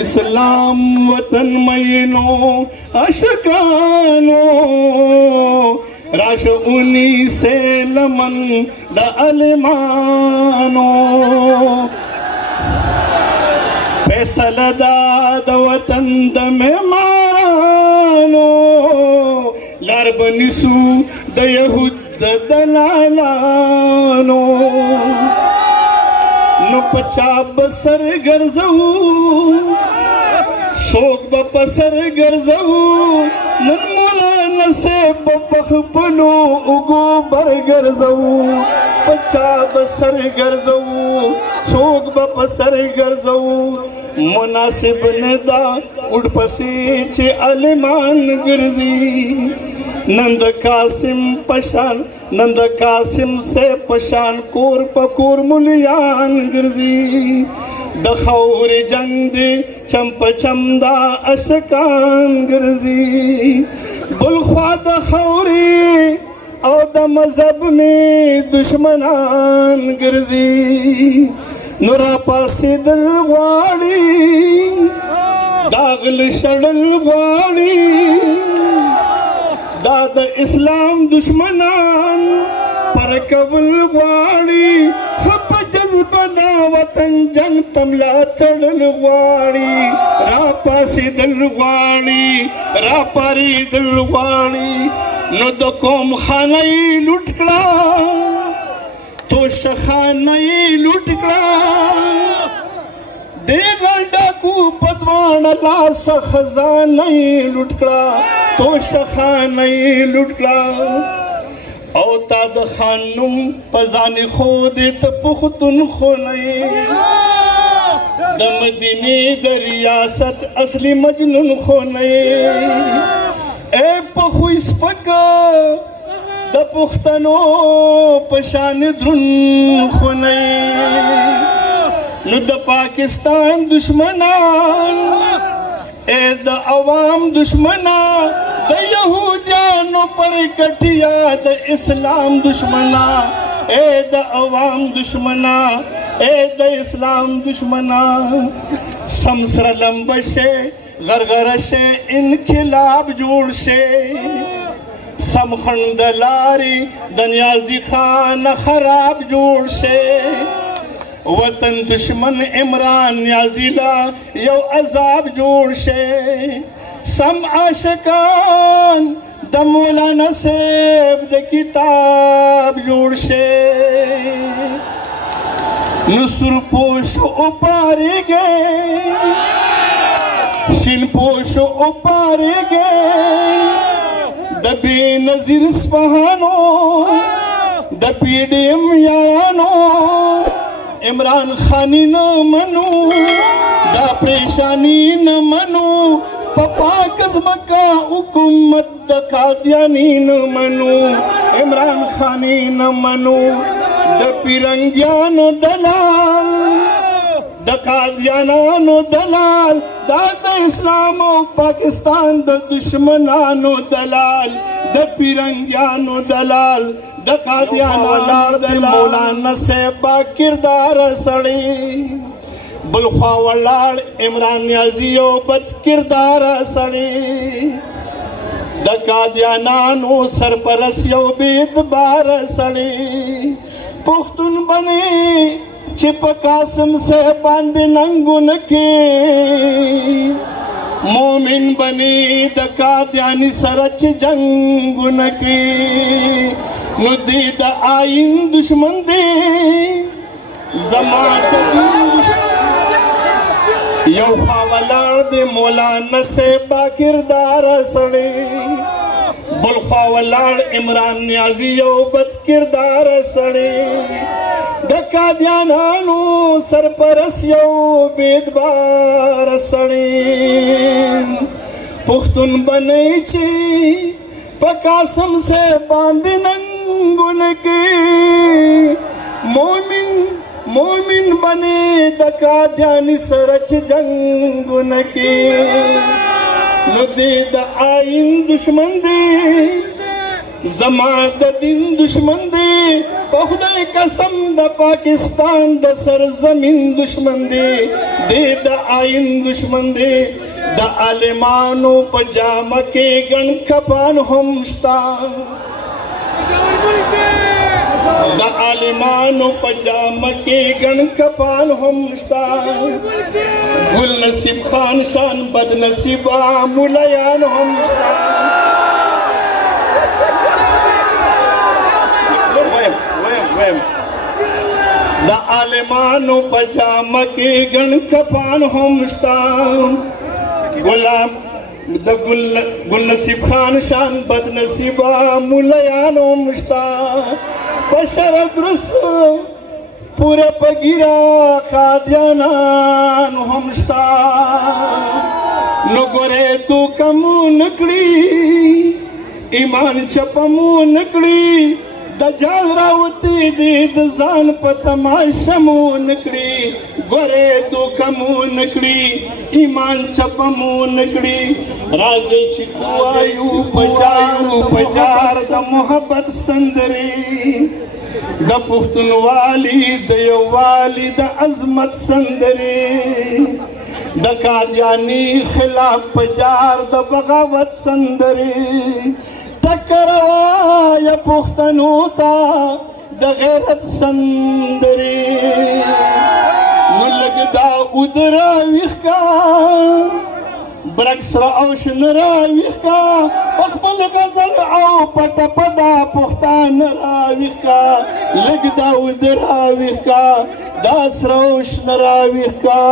اسلام وطن مینو اشکانو راش اونی سے لمن دا علمانو فیصل دا وطن دا مہمانو لار بنسو دا یہود دا دلالانو نو پچا بسر گرزو سوک بپسر گرزو نن مولا نصیب بپخ پلو اگو بر گرزو پچا بسر گرزو سوک بپسر گرزو مناسب ندا اڑ پسی چھ علمان گرزی نند قاسم پشان نند قاسم سے پشان کور پکور ملیان گرزی دخور جنگ دے چمپ چمدا اشکان گرزی بلخوا دخوری او دا مذہب میں دشمنان گرزی نورا پاسی دل غواڑی داغل شڑل غواڑی داد اسلام دشمنان پر قبل غواړي خپ جذبه دا وطن جنگ تملا تړل غواړي را پاسې دل غواړي را پاري دل غواړي نو د قوم خانه یې لوټ کړه توش خانه یې لوټ کړه دې ډاکو پدوان لاس خزانه یې لوټ کړه توش خانه یې لوټ کړه او تا د خانم پزانی خود ته پختون خونی د مدینه د ریاست اصلی مجنون خونی اے پخو سپک د پختنو پشان درون خونی نو د پاکستان دشمنان اے د عوام دشمنان د یہودیانو پر کٹیا د اسلام دشمنا اے د عوام دشمنا اے د اسلام دشمنا سمسر لمبشے غرغرشے انقلاب جوڑ شے سمخند لاری دنیازی خان خراب جوڑ شے وطن دشمن عمران نیازی لا یو عذاب جوڑ شے سم عاشقان د مولانا صاحب د کتاب جوړ شي نصر پوش اوپارے گئے شین پوش اوپارے گئے د بے نظیر سپہانو د پی ڈی ایم یارانو عمران خانی نہ منو دا پریشانی نہ منو پاک ازمکا حکومت دا قادیانی نہ منو عمران خانی نہ منو دا پیرنگیانو دلال دا قادیانانو دلال دا اسلام و پاکستان دا دشمنانو دلال دا پیرنگیانو دلال دا قادیانانو دلال مولانا صاحبہ کردار سڑی بلخوا ولاړ عمران نیازی یو بد کردار سړی د قادیانانو سرپرست یو بے اعتبار سړی پښتون بنې چې په قاسم سے باندې ننګونه کې مومن بنې د قادیانی سره چې جنګونه کې نو دې د آئین دشمن دی زما د یو خواولار دی مولانا صاحبہ کردار سڑی بل خواولار عمران نیازی یو بد کردار سڑی د قادیانانو سرپرست یو بیدبار سڑی پختون بنئی چی پا قاسم سے باندی ننگون کی مومن بنے د قادیانی سرچ جنگون کی نو دے د آئین دشمن دے زما د دین دشمن دے په خدای قسم د پاکستان د سرزمین دشمن دی د آئین دشمن دی د عالمانو په جامه کې ګڼ کپان هم شته د عالمانو په جامه کې ګڼ کپان هم شته ګل نصیب خان شان بد نصیبه ملایان هم شته د عالمانو په جامه کې ګڼ کپان هم شته غلام د ګل نصیب خان شان بد نصیبه ملایان هم شته په شرط رسو پوره په ګیره قادیانان هم شته نو ګورې تو کمو نکړي ایمان چپمو نکړي دجال راوتی دی د ځان په تماشه مو نکړي ګورې تو کمو نکړي ایمان چپمو نکړي راځي چې وایو پجار د محبت سندري د پښتونوالي د یووالي د عظمت سندري د قادیانی خلاف پجار د بغاوت سندري ټکر وایه پښتنو ته د غیرت سندري نو لږ دا اود راویښ کا برک سره او شنه راویښ کا په خپل غزل او په ټپه دا پښتانه راویښ کا لږ دا اود راویښ کا دا سره او شنه راویښ کا